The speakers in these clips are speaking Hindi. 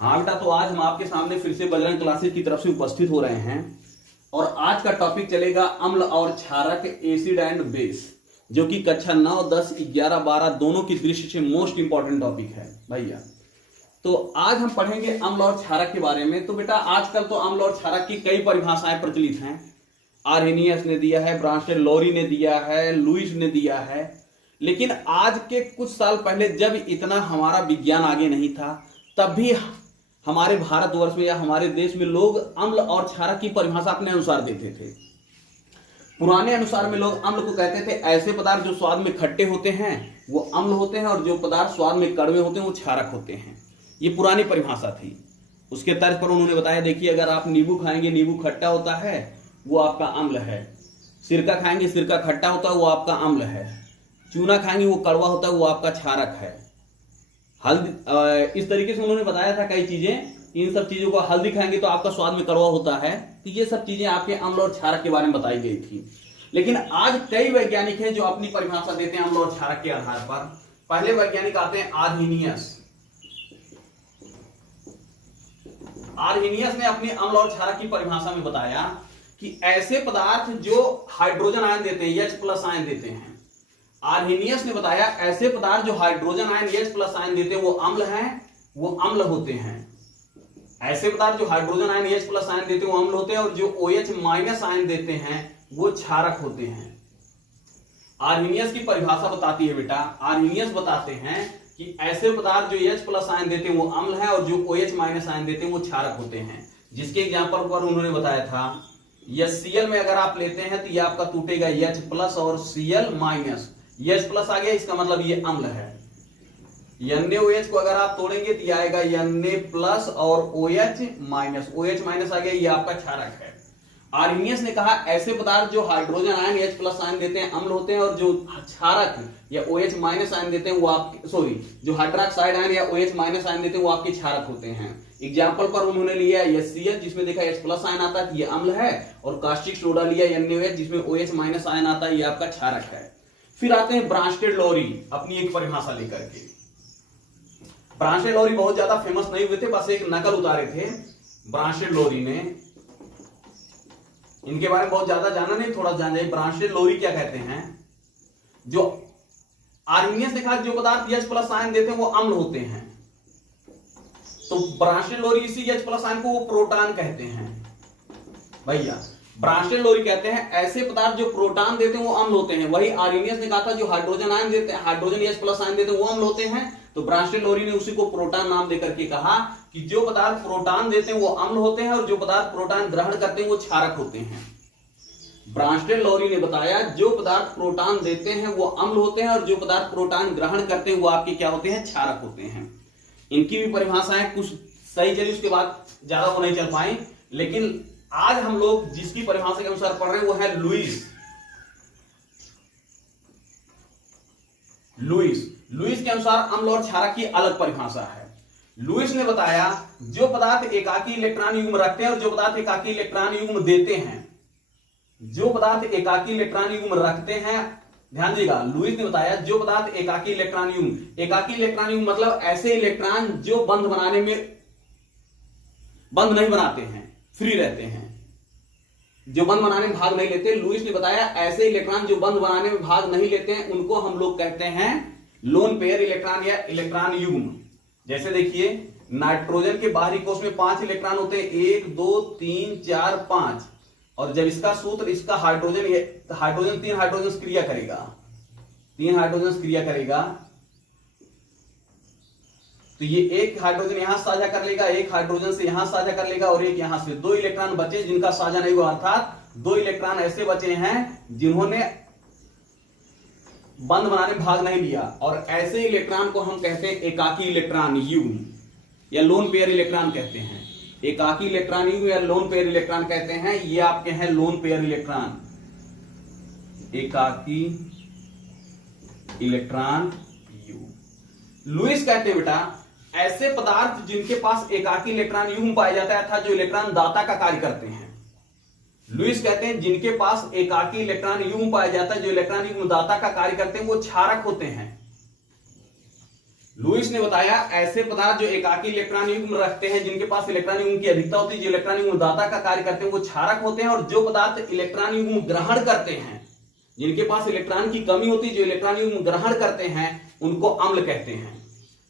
हाँ बेटा, तो आज हम आपके सामने फिर से बजरंग क्लासेस की तरफ से उपस्थित हो रहे हैं और आज का टॉपिक चलेगा अम्ल और क्षारक, एसिड एंड बेस, जो कि कक्षा 9, 10, 11, 12 दोनों की दृष्टि से मोस्ट इंपॉर्टेंट टॉपिक है भैया। तो आज हम पढ़ेंगे अम्ल और क्षारक के बारे में। तो बेटा आजकल तो अम्ल और क्षारक की कई परिभाषाएं प्रचलित हैं। आर्हेनियस ने दिया है, ब्रांस्टेड लोरी ने दिया है, लुईस ने दिया है। लेकिन आज के कुछ साल पहले जब इतना हमारा विज्ञान आगे नहीं था, तब भी हमारे भारतवर्ष में या हमारे देश में लोग अम्ल और क्षारक की परिभाषा अपने अनुसार देते थे। पुराने अनुसार में लोग अम्ल को कहते थे ऐसे पदार्थ जो स्वाद में खट्टे होते हैं वो अम्ल होते हैं, और जो पदार्थ स्वाद में कड़वे होते हैं वो क्षारक होते हैं। ये पुरानी परिभाषा थी। उसके तर्ज पर उन्होंने बताया, देखिए अगर आप नींबू खाएंगे, नींबू खट्टा होता है, वो आपका अम्ल है। सिरका खाएंगे, सिरका खट्टा होता है, वो आपका अम्ल है। चूना खाएंगे, वो कड़वा होता है, वो आपका क्षारक है। हल्दी, इस तरीके से उन्होंने बताया था कई चीजें। इन सब चीजों को, हल्दी खाएंगे तो आपका स्वाद में कड़वा होता है। तो ये सब चीजें आपके अम्ल और क्षारक के बारे में बताई गई थी। लेकिन आज कई वैज्ञानिक हैं जो अपनी परिभाषा देते हैं अम्ल और क्षारक के आधार पर। पहले वैज्ञानिक आते हैं आर्हेनियस। आर्हेनियस ने अपनी अम्ल और क्षारक की परिभाषा में बताया कि ऐसे पदार्थ जो हाइड्रोजन आयन देते हैं, H+ आयन देते हैं। आर्हेनियस ने बताया ऐसे पदार्थ जो हाइड्रोजन आयन, H+ आयन देते हैं वो अम्ल हैं, वो अम्ल होते हैं। ऐसे पदार्थ जो हाइड्रोजन आयन, H+ आयन देते हैं वो अम्ल होते हैं, और जो OH- आयन देते हैं वो क्षारक होते हैं। आर्हेनियस की परिभाषा बताती है बेटा, आर्हेनियस बताते हैं कि ऐसे पदार्थ जो H+ आयन देते हैं वो अम्ल है, और जो OH- आयन देते हैं वो क्षारक होते हैं। जिसके एग्जांपल पर उन्होंने बताया था, Cl में अगर आप लेते हैं तो ये आपका टूटेगा H+ और Cl-। H+ आ गया, इसका मतलब ये अम्ल है। NaOH को अगर आप तोड़ेंगे तो ये आएगा Na+ और OH-। OH- आ गया, ये आपका क्षारक है। आर्हेनियस ने कहा ऐसे पदार्थ जो हाइड्रोजन आयन, H+ आयन देते हैं अम्ल होते हैं, और जो क्षारक या OH- आयन देते हैं वो आपके, जो हाइड्रोक्साइड आयन या OH- आयन देते हैं वो आपके क्षारक होते हैं। एग्जाम्पल पर उन्होंने लिया HCl, जिसमें देखा H+ आयन आता है, ये अम्ल है, और कास्टिक सोडा लिया NaOH, जिसमें OH- आयन आता है, ये आपका क्षारक है। फिर आते हैं ब्रांस्टेड लोरी अपनी एक परिभाषा लेकर के। ब्रांस्टेड लोरी बहुत ज्यादा फेमस नहीं हुए थे, बस एक नकल उतारे थे ब्रांस्टेड लोरी ने। इनके बारे में बहुत ज्यादा जाना नहीं, थोड़ा जान जाइए। ब्रांस्टेड लोरी क्या कहते हैं? जो आर्हेनियस ने कहा जो पदार्थ H+ आयन देते हैं वो अम्ल होते हैं, तो ब्रांस्टेड लोरी इसी H+ आयन को वो प्रोटॉन कहते हैं भैया। ब्रांस्टेड लोरी कहते हैं ऐसे पदार्थ जो प्रोटॉन देते हैं वो अम्ल होते हैं। वही आर्हेनियस ने कहा था जो हाइड्रोजन आयन देते हैं, हाइड्रोजन H+ आयन देते हैं वो अम्ल होते हैं। तो ब्रांस्टेड लोरी ने उसी को प्रोटॉन नाम देकर के कहा कि जो पदार्थ प्रोटॉन देते हैं वो अम्ल होते हैं, और जो पदार्थ प्रोटॉन ग्रहण करते हैं वो क्षारक होते हैं। ब्रांस्टेड लोरी ने बताया जो पदार्थ प्रोटॉन देते हैं वो अम्ल होते हैं, और जो पदार्थ प्रोटॉन ग्रहण करते हैं वो आपके क्या होते हैं? क्षारक होते हैं। इनकी भी परिभाषाएं कुछ सही चली, उसके बाद ज्यादा वो नहीं चल पाई। लेकिन आज हम लोग जिसकी परिभाषा के अनुसार पढ़ रहे हैं वो है लुईस। लुईस के अनुसार अम्ल और क्षारक की अलग परिभाषा है। लुईस ने बताया जो पदार्थ एकाकी इलेक्ट्रॉन युग्म रखते हैं और जो पदार्थ एकाकी इलेक्ट्रॉन युग्म देते हैं, जो पदार्थ एकाकी इलेक्ट्रॉन युग्म रखते हैं, ध्यान दीजिएगा, लुईस ने बताया जो पदार्थ एकाकी इलेक्ट्रॉन युग्म, एकाकी इलेक्ट्रॉन युग्म मतलब ऐसे इलेक्ट्रॉन जो बंध बनाने में बंध नहीं बनाते हैं, फ्री रहते हैं, जो बंध बनाने में भाग नहीं लेते। लुईस ने बताया ऐसे इलेक्ट्रॉन जो बंध बनाने में भाग नहीं लेते हैं उनको हम लोग कहते हैं लोन पेयर इलेक्ट्रॉन या इलेक्ट्रॉन युग्म। जैसे देखिए नाइट्रोजन के बाहरी कोश में 5 इलेक्ट्रॉन होते हैं, 1 2 3 4 5, और जब इसका सूत्र, इसका हाइड्रोजन 3 हाइड्रोजन क्रिया करेगा, 3 हाइड्रोजन क्रिया करेगा, तो ये एक हाइड्रोजन यहां साझा कर लेगा, एक हाइड्रोजन से यहां साझा कर लेगा, और एक यहां से। 2 इलेक्ट्रॉन बचे जिनका साझा नहीं हुआ, अर्थात 2 इलेक्ट्रॉन ऐसे बचे हैं जिन्होंने बंध बनाने में भाग नहीं लिया, और ऐसे इलेक्ट्रॉन को हम कहते हैं एकाकी इलेक्ट्रॉन युग्म या लोन पेयर इलेक्ट्रॉन कहते हैं। एकाकी इलेक्ट्रॉन युग्म या लोन पेयर इलेक्ट्रॉन कहते हैं। ये आपके हैं लोन पेयर इलेक्ट्रॉन, एकाकी इलेक्ट्रॉन युग्म। लुईस कहते हैं बेटा ऐसे पदार्थ जिनके पास एकाकी इलेक्ट्रॉन युग्म पाया जाता है अर्थात जो इलेक्ट्रॉन दाता का कार्य करते हैं। लुईस कहते हैं जिनके पास एकाकी इलेक्ट्रॉन युग्म पाया जाता है, जो इलेक्ट्रॉन युग्म दाता का कार्य करते हैं, वो क्षारक होते हैं। लुईस ने बताया ऐसे पदार्थ जो एकाकी इलेक्ट्रॉन युग्म रखते हैं, जिनके पास इलेक्ट्रॉन युग्म की अधिकता होती है, जो इलेक्ट्रॉन युग्म दाता का कार्य करते हैं, वो क्षारक होते हैं। और जो पदार्थ इलेक्ट्रॉन युग्म ग्रहण करते हैं, जिनके पास इलेक्ट्रॉन की कमी होती है, जो इलेक्ट्रॉन युग्म ग्रहण करते हैं, उनको अम्ल कहते हैं।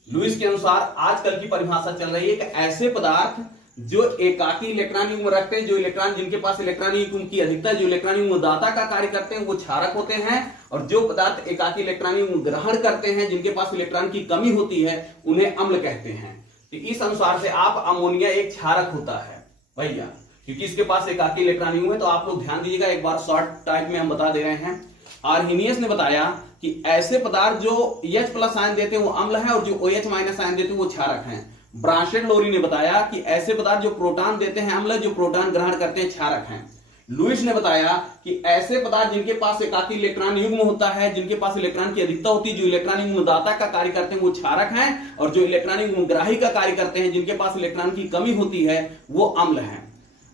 लुईस के अनुसार आजकल की परिभाषा चल रही है कि ऐसे पदार्थ जो एकाकी इलेक्ट्रॉन युग्म रखते हैं, जो इलेक्ट्रॉन जिनके पास इलेक्ट्रॉन युग्म की अधिकता, जो इलेक्ट्रॉन युग्म दाता का कार्य करते हैं, वो क्षारक होते हैं। और जो पदार्थ एकाकी इलेक्ट्रॉन युग्म ग्रहण करते हैं, जिनके पास इलेक्ट्रॉन की कमी होती है, उन्हें अम्ल कहते हैं। तो इस अनुसार से आप अमोनिया एक क्षारक होता है भैया, क्योंकि इसके पास एकाकी इलेक्ट्रॉन युग्म है। तो आप लोग ध्यान दीजिएगा, एक बार शॉर्ट टाइप में हम बता दे रहे हैं। आर्हेनियस ने बताया कि ऐसे पदार्थ जो H+ आयन देते हैं वो अम्ल है, और जो OH- आयन देते हैं वो क्षारक हैं। ब्रांशेट लोरी ने बताया कि ऐसे पदार्थ जो प्रोटॉन देते हैं अम्ल, जो प्रोटॉन ग्रहण करते हैं क्षारक हैं। लुईस ने बताया कि ऐसे पदार्थ जिनके पास एकाकी इलेक्ट्रॉन युग्म होता है, जिनके पास इलेक्ट्रॉन की अधिकता होती है, जो इलेक्ट्रॉन युग्म दाता का कार्य करते हैं, वो क्षारक हैं। और जो इलेक्ट्रॉन युग्म ग्राही का कार्य करते हैं, जिनके पास इलेक्ट्रॉन की कमी होती है, वो अम्ल हैं।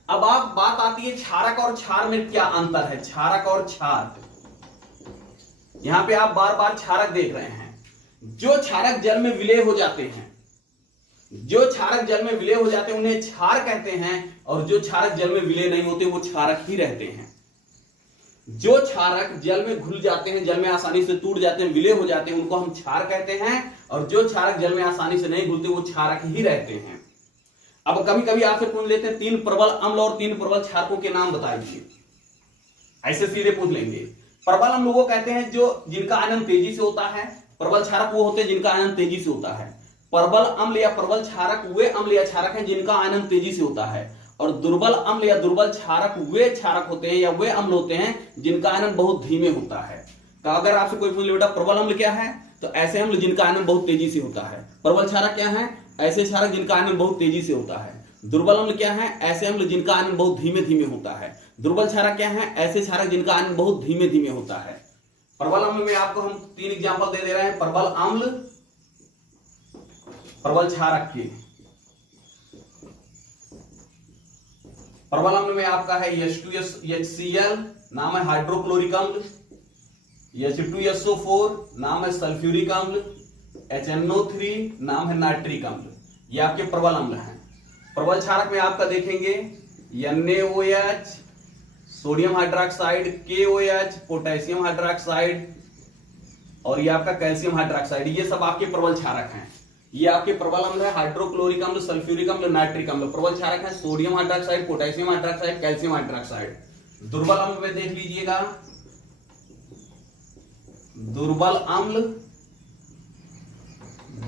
अब आप बात आती है क्षारक और क्षार में क्या अंतर है। क्षारक और क्षार, यहां पे आप बार बार क्षारक देख रहे हैं। जो क्षारक जल में विलय हो जाते हैं, जो क्षारक जल में विलय हो जाते हैं, उन्हें क्षार कहते हैं। और जो क्षारक जल में विलय नहीं होते, वो क्षारक ही रहते हैं। जो क्षारक जल में घुल जाते हैं, जल में आसानी से टूट जाते हैं, विलय हो जाते हैं, उनको हम क्षार कहते हैं। और जो क्षारक जल में आसानी से नहीं घुलते, वो क्षारक ही रहते हैं। अब कभी कभी आपसे पूछ लेते हैं 3 प्रबल अम्ल और 3 प्रबल क्षारकों के नाम बताइए, ऐसे सीधे पूछ लेंगे। प्रबल अम्ल वो कहते हैं जो जिनका आयनन तेजी से होता है। प्रबल क्षारक वो होते हैं जिनका आयनन तेजी से होता है। प्रबल अम्ल या प्रबल क्षारक वे अम्ल या क्षारक हैं जिनका आयनन तेजी से होता है। और दुर्बल अम्ल या दुर्बल क्षारक वे क्षारक होते हैं या वे अम्ल होते हैं जिनका आयनन बहुत धीमे होता है। तो अगर आपसे कोई पूछ ले बेटा प्रबल अम्ल क्या है, तो ऐसे अम्ल जिनका आयनन बहुत तेजी से होता है। प्रबल क्षारक क्या है, ऐसे क्षारक जिनका आयनन बहुत तेजी से होता है। दुर्बल अम्ल क्या है, ऐसे अम्ल जिनका आयनन बहुत धीमे धीमे होता है। दुर्बल क्षारक क्या है, ऐसे क्षारक जिनका आयनन बहुत धीमे धीमे होता है। प्रबल अम्ल में आपको हम 3 एग्जांपल दे रहे हैं। प्रबल अम्ल प्रबल क्षारक के। प्रबल अम्ल में आपका है H2HCl, नाम है हाइड्रोक्लोरिक अम्ल। H2SO4, नाम है सल्फ्यूरिक अम्ल। HNO3, नाम है नाइट्रिक अम्ल। ये आपके प्रबल अम्ल हैं। प्रबल क्षारक में आपका देखेंगे NaOH, sodium hydroxide, KOH, potassium hydroxide, और ये आपका कैल्शियम हाइड्रोक्साइड। ये सब आपके प्रबल क्षारक हैं। ये आपके प्रबल अम्ल है हाइड्रोक्लोरिक अम्ल, सल्फ्यूरिक अम्ल, नाइट्रिक अम्ल। प्रबल क्षारक है sodium hydroxide, potassium hydroxide, calcium hydroxide. दुर्बल अम्ल में देख लीजिएगा, दुर्बल अम्ल,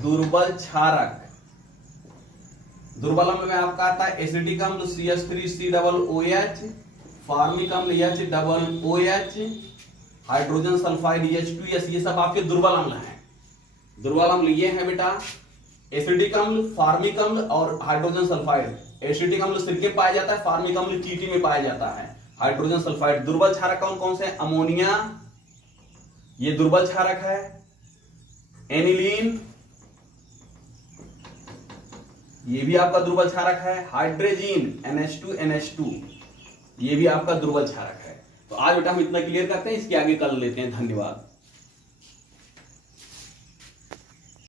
दुर्बल क्षारक। दुर्बल अम्ल में आपका आता है एसिटिक अम्ल CH3COOH, फार्मिक अम्ल H+OH, हाइड्रोजन सल्फाइड H2S। ये सब आपके दुर्बल अम्ल हैं। दुर्बल अम्ल ये है बेटा एसिटिक अम्ल, फार्मिक अम्ल और हाइड्रोजन सल्फाइड। एसिटिक अम्ल सिरके में पाया जाता है, फार्मिक अम्ल चींटी में पाया जाता है, हाइड्रोजन सल्फाइड। दुर्बल क्षारक कौन कौन से? अमोनिया, ये दुर्बल क्षारक है। एनिलीन, ये भी आपका दुर्बल क्षारक है। हाइड्रोजीन NH2NH2, ये भी आपका दुर्बल क्षारक है। तो आज बेटा हम इतना क्लियर करते हैं, इसके आगे कल लेते हैं। धन्यवाद।